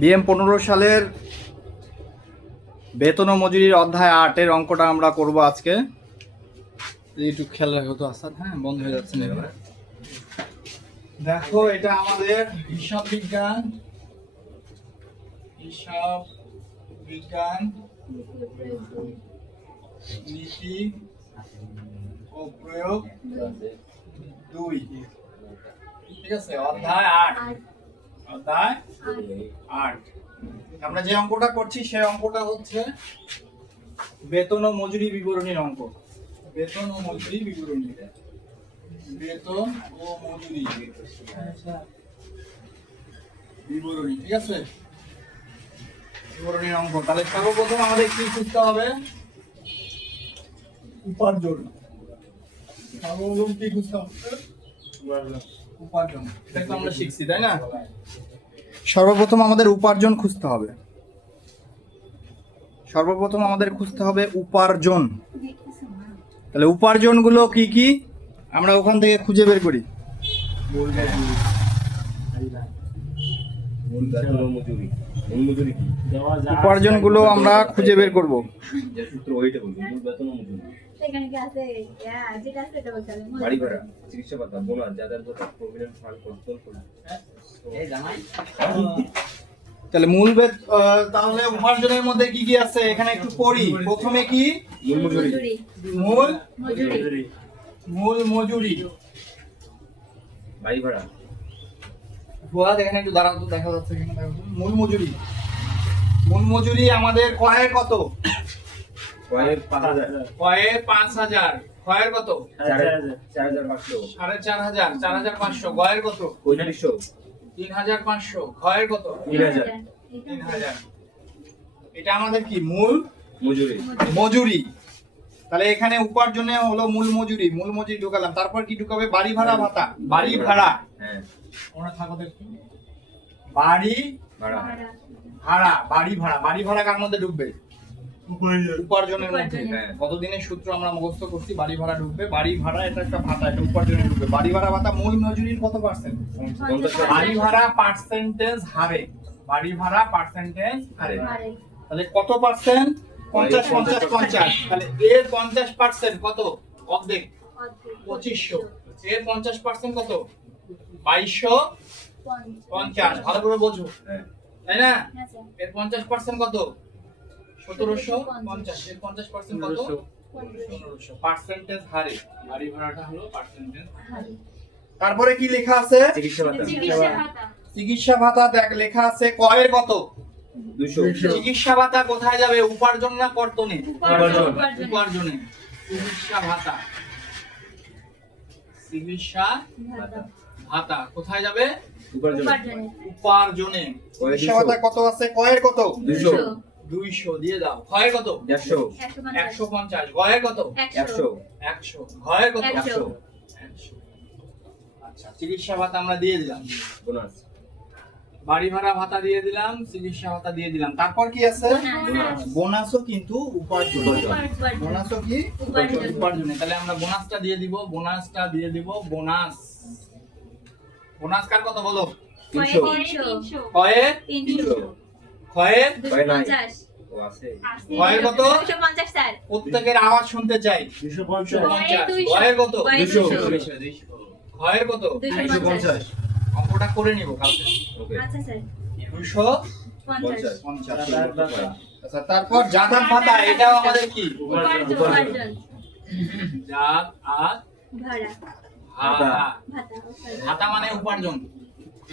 BM পনেরো সালের বেতন ও মজুরির অধ্যায় আটের অঙ্কটা আমরা করব আজকে। একটু খেয়াল রাখো তো, আসাদ। হ্যাঁ বন্ধ হয়ে যাচ্ছে এবার দেখো, এটা আমাদের হিসাব বিজ্ঞান। হিসাব বিজ্ঞান, নীতি ও প্রয়োগ দুই। ঠিক আছে? অধ্যায় আট। অধ্যায় আট। আমরা যে অঙ্কটা করছি সেই অঙ্কটা হচ্ছে বেতন ও মজুরি বিবরণীর অঙ্ক। বেতন ও মজুরি বিবরণী। বেতন ও মজুরি বিবরণী ঠিক আছে? বিবরণীর অঙ্ক। তাহলে সর্বপ্রথম আমাদের কি খুঁজতে হবে? উপার্জন। সর্বপ্রথম কি খুঁজতে হবে? উপার্জন। এটা তো আমরা শিখছি তাই না? সর্বপ্রথম আমাদের উপার্জন খুঁজতে হবে। সর্বপ্রথম আমাদের খুঁজতে হবে উপার্জন। তাহলে উপার্জনগুলো কি কি? আমরা ওখান থেকে খুঁজে বের করি। উপার্জনগুলো আমরা খুঁজে বের করব। যে সূত্র ওইটা বলব মূল মজুরি কি আছে? যেটা আছে ওটা বলতে হবে। বাড়ি ভাড়া চিকিৎসা ভাতা বোনাস যাতায়াত ভাতা প্রভিডেন্ট ফান্ড কন্ট্রোল তাহলে মূল আহ, তাহলে উপার্জনের মধ্যে কি কি আছে? এখানে একটু পড়ি। প্রথমে কি? মূল মজুরি। মূল? মজুরি। মূল মজুরি। বাড়ি ভাড়া। ফুয়াদ এখানে একটু দাঁড়াও তো দেখা যাচ্ছে এখানে মূল মজুরি। মূল মজুরি আমাদের কয়ের কত? কয়েক পাঁচ হাজার। কয়ের পাঁচ হাজার। কয়ের কত? চার চার হাজার পাঁচশো। সাড়ে চার হাজার চার হাজার পাঁচশো। গয়ের কত? পঁয়তাল্লিশশো। তিন হাজার পাঁচশো। ঘয়ের কত? তিন হাজার। তিন হাজার। এটা আমাদের কি মূল? মজুরি। মজুরি। তাহলে এখানে উপার্জনে হলো মূল মজুরি। মূল মজুরি ঢুকালাম। তারপর কি ঢুকাবে? বাড়ি ভাড়া ভাতা। বাড়ি ভাড়া। হ্যাঁ। বাড়ি ভাড়া। ভাড়া। বাড়ি ভাড়া। বাড়ি ভাড়া কার মধ্যে ঢুকবে? উপার্জনের মধ্যে। হ্যাঁ কতদিনের সূত্র আমরা মুখস্থ করছি? বাড়ি ভাড়া ঢুকবে। বাড়ি ভাড়া এটা একটা ভাতা এটা উপার্জনে ঢুকবে বাড়ি ভাড়া ভাতা মূল মজুরির কত পার্সেন্ট বাড়ি ভাড়া পার্সেন্টেজ হারে। বাড়ি ভাড়া পার্সেন্টেজ হারে। তাহলে কত পার্সেন্ট পঞ্চাশ পঞ্চাশ পঞ্চাশ। তাহলে এর পঞ্চাশ পার্সেন্ট কত? অর্ধেক। পঁচিশশো। এর পঞ্চাশ পার্সেন্ট কত? বাইশশো পঞ্চাশ। পঞ্চাশ। ভালো করে বোঝো। হ্যাঁ। তাই না? হ্যাঁ, এর পঞ্চাশ পার্সেন্ট কত? সতেরোশো পঞ্চাশ। এর পঞ্চাশ পার্সেন্ট কত? পনেরোশো পার্সেন্টেজ হারে। বাড়ি ভাড়াটা হলো পার্সেন্টেজ তারপরে কি লেখা আছে? চিকিৎসা ভাতা। চিকিৎসা ভাতা। চিকিৎসা ভাতা দেখ লেখা আছে কয়ের কত? চিকিৎসা ভাতা কোথায় যাবে? উপার্জন না কর্তনে? উপার্জন, চিকিৎসা ভাতা। চিকিৎসা ভাতা। ভাতা কোথায় যাবে? উপার্জনে। উপার্জনে। চিকিৎসা ভাতা কত আছে? কয়ের কত? দুশো। দুইশো দিয়ে দাও। কত? একশো। একশো পঞ্চাশ। কত? একশো। একশো। কত? একশো। আচ্ছা চিকিৎসা ভাতা আমরা দিয়ে দিলাম। বোনাস। বাড়ি ভাড়া ভাতা দিয়ে দিলাম চিকিৎসা ভাতা দিয়ে দিলাম। তারপর কি আছে? বোনাস। বোনাসও কিন্তু উপার্জন। বোনাসও কি? উপার্জন। তাহলে আমরা বোনাসটা দিয়ে দিব বোনাসটা দিয়ে দিব বোনাস। বোনাস কার কত বলো? তিনশো। তিনশো। তিনশো। ও আছে। কত? প্রত্যেকের আওয়াজ শুনতে চাই। দুশো পঞ্চাশ। দুইশো। কত? দুশো। কত? দুশো পঞ্চাশ। অঙ্কটা করে নিব কালকে। ওকে। আচ্ছা, স্যার। দুশো পঞ্চাশ। আচ্ছা তারপর যাতায়াত ভাতা এটাও আমাদের কি? উপার্জন, উপার্জন। জাত আর ভাড়া। ভাতা। ভাতা, ভাতা মানে উপার্জন।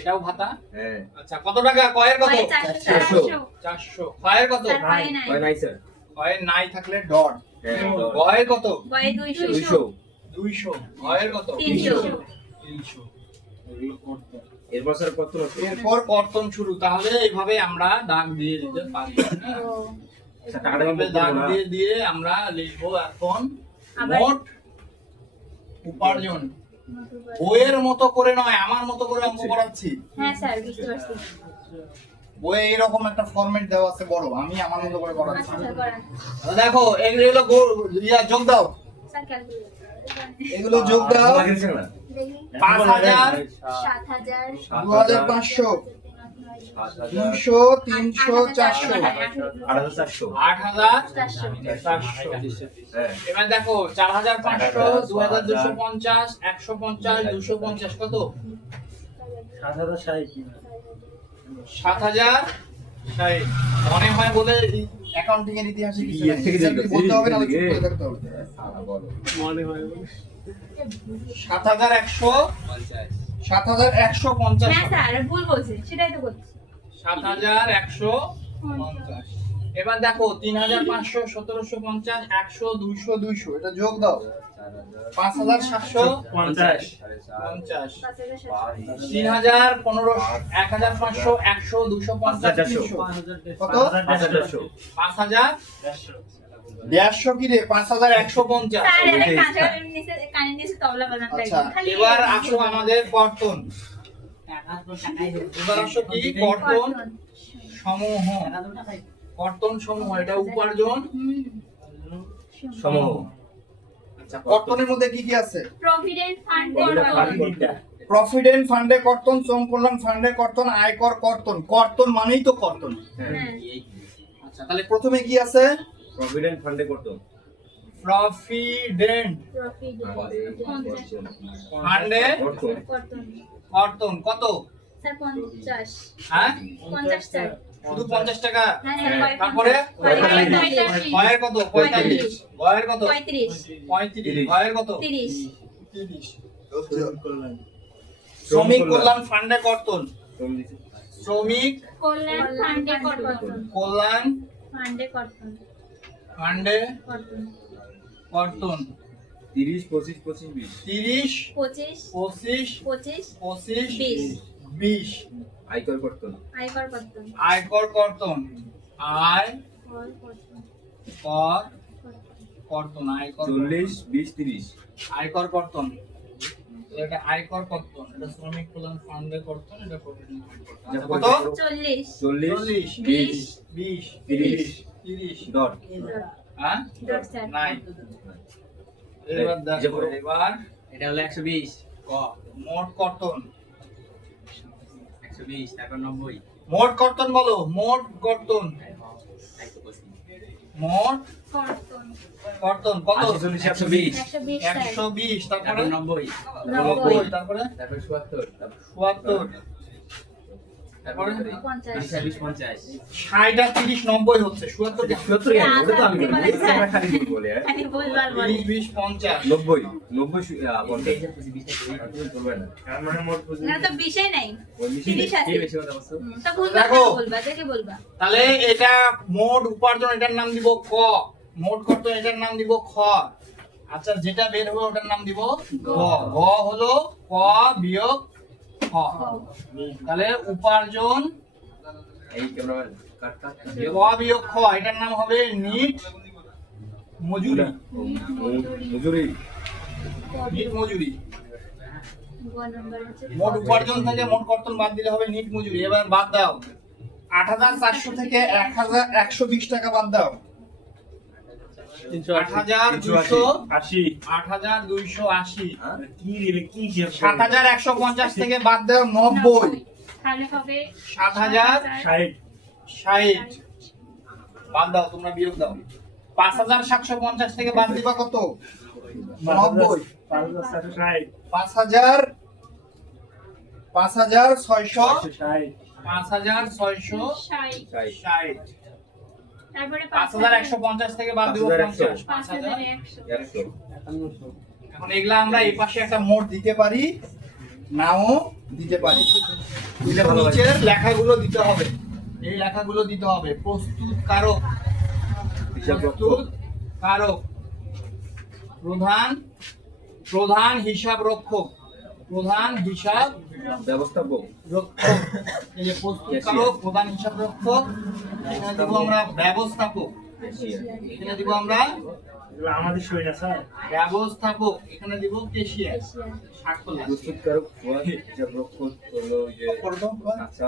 এটাও ভাতা? হ্যাঁ। আচ্ছা কত টাকা? কয়ের কত? কয়ের চারশো, স্যার। চারশো। চারশো। কয়ের কত? নাই। কয় নাই স্যার? কয়ের নাই থাকলে ডট। হ্যাঁ কয়ের কত? কয়ে দুইশো। দুইশো। দুইশো। কয়ের কত? তিনশো। তিনশো। এগুলো করতে এরপর কত এরপর কর্তন শুরু। তাহলে এইভাবে আমরা দাগ দিয়ে দিতে পারি। দাগ দিয়ে দিয়ে আমরা লিখব এখন মোট উপার্জন। বইয়ের মতো করে নয় আমার মতো করে অঙ্ক করাচ্ছি। হ্যাঁ, স্যার, বুঝতে পারছি। বইয়ে এরকম একটা ফরম্যাট দেওয়া আছে বড় আমি আমার মতো করে করাচ্ছি। আচ্ছা, করান। দেখো এগুলো ইয়া যোগ দাও। এগুলো যোগ দাও। পাঁচ হাজার সাত হাজার দু হাজার পাঁচশো। সাত হাজার তিনশো তিনশো চারশো। আট হাজার চারশো। আট হাজার চারশো। চারশো হ্যাঁ এবার দেখো চার হাজার পাঁচশো দু হাজার দুশো পঞ্চাশ একশো পঞ্চাশ দুশো পঞ্চাশ কত? সাত হাজার ষাট। সাত হাজার ষাট। মনে হয় বলে অ্যাকাউন্টিং এর ইতিহাসে কিছু বলতে হবে না থাকতে হবে। মনে হয় সাত হাজার একশো সাত হাজার একশো পঞ্চাশ হ্যাঁ ভুল বলছে সেটাই তো করছি সাত হাজার একশো পঞ্চাশ। এবার দেখো তিন হাজার পাঁচশো সতেরোশো পঞ্চাশ একশো দুইশো দুইশো। এটা যোগ দাও। পাঁচ হাজার সাতশো পঞ্চাশ। পঞ্চাশ তিন হাজার পনেরো এক হাজার পাঁচশো একশো দুশো পঞ্চাশ কত? পাঁচ হাজার পাঁচ হাজার দেড়শো কি রে পাঁচ হাজার একশো পঞ্চাশ আচ্ছা এবার আসো আমাদের কর্তন এবার আসো কি কর্তন সমূহ কর্তন সমূহ এটা উপার্জন সমূহ আচ্ছা কর্তনের মধ্যে কি কি আছে প্রভিডেন্ট ফান্ড প্রভিডেন্ট ফান্ডে কর্তন শ্রম কল্যাণ ফান্ডে কর্তন আয়কর কর্তন কর্তন মানেই তো কর্তন হ্যাঁ আচ্ছা তাহলে প্রথমে কি আছে প্রভিডেন্ট ফান্ডে করতো প্রভিডেন্ট ফান্ডে কর্তন। কত? হ্যাঁ? শুধু পঞ্চাশ টাকা? কয়- তারপরে? ভয়ের কত? পঁয়তাল্লিশ। ভয়ের কত? পঁয়ত্রিশ। ভয়ের কত? তিরিশ। তিরিশ। শ্রমিক কল্যাণ। ফান্ডে কর্তন। শ্রমিক কল্যাণ ফান্ডে কর্তন। কল্যাণ ফান্ডে কর্তন। ফান্ডে কর্তন কর্তন তিরিশ পঁচিশ পঁচিশ বিশ। তিরিশ পঁচিশ পঁচিশ পঁচিশ পঁচিশ বিশ। আয়কর বিশ করতো আয়কর কর্তন। আয়কর কর্তন। আয় কর কর্তন। আয়কর চল্লিশ বিশ তিরিশ। আয়কর কর্তন। এটা আয়কর কর্তন। এটা শ্রমিক কল্যাণ ফান্ডে কর্তন এটা প্রভিডেন্ট ফান্ড কর্তন। কত? চল্লিশ। চল্লিশ চল্লিশ বিশ। বিশ তিরিশ। তিরিশ। দশ হ্যাঁ? নাই। এবার দেখো এবার এটা হলো একশো বিশ। ক? মোট কর্তন। একশো বিশ তারপর নব্বই। মোট কর্তন বলো মোট কর্তন। মোট কর্তন। কর্তন কত? আশি চল্লিশ একশো বিশ। একশো বিশ স্যার। একশো বিশ তারপরে? তারপর নব্বই। নব্বই নব্বই তারপরে তারপর চুয়াত্তর চুয়াত্তর তারপরে বিশ পঞ্চাশ। ষাট আর তিরিশ নব্বই হচ্ছে? ওটা তো আমি বলি। তিরিশ বিশ পঞ্চাশ। নব্বই নব্বই পঞ্চাশ। তাহলে এটা মোট উপার্জন এটার নাম দিব ক। মোট কর্তন এটার নাম দিব খ। আচ্ছা যেটা বের হবে ওটার নাম দিব গ। গ হলো ক বিয়োগ তাহলে উপার্জন বিয়োগ খ এটার নাম হবে নিট মজুরি। মজুরি। নিট মজুরি। মোট উপার্জন থেকে মোট কর্তন বাদ দিলে হবে নিট মজুরি। এবার বাদ দাও। আট হাজার চারশো থেকে এক হাজার একশো বিশ টাকা বাদ দাও। আট হাজার তিনশো আশি। আট হাজার দুইশো আশি। হ্যাঁ? সাত হাজার একশো পঞ্চাশ থেকে বাদ দাও নব্বই। তাহলে হবে সাত হাজার ষাট। ষাট। বাদ দাও তোমরা বিয়োগ দাও। পাঁচ হাজার সাতশো পঞ্চাশ থেকে বাদ দিবা কত? নব্বই। পাঁচ হাজার পাঁচ হাজার ছয়শো পাঁচ হাজার ছয়শো। ষাট। তারপরে থেকে বাদ দিব এখন এগুলা আমরা এই পাশে একটা মোট দিতে পারি নাও দিতে পারি। নিচের লেখাগুলো দিতে হবে। এই লেখাগুলো দিতে হবে। প্রস্তুত কারক। হিসাব প্রস্তুত কারক। প্রধান প্রধান হিসাব রক্ষক প্রধান হিসাব ব্যবস্থাপক। এই যে প্রস্তুত প্রধান হিসাব রক্ষক এখানে দিব আমরা ব্যবস্থাপক। এখানে দিব আমরা আমাদের শরীর আছে ব্যবস্থাপক এখানে দিব কেশিয়ার প্রস্তুতকারক হিসাব রক্ষক হলো যে। আচ্ছা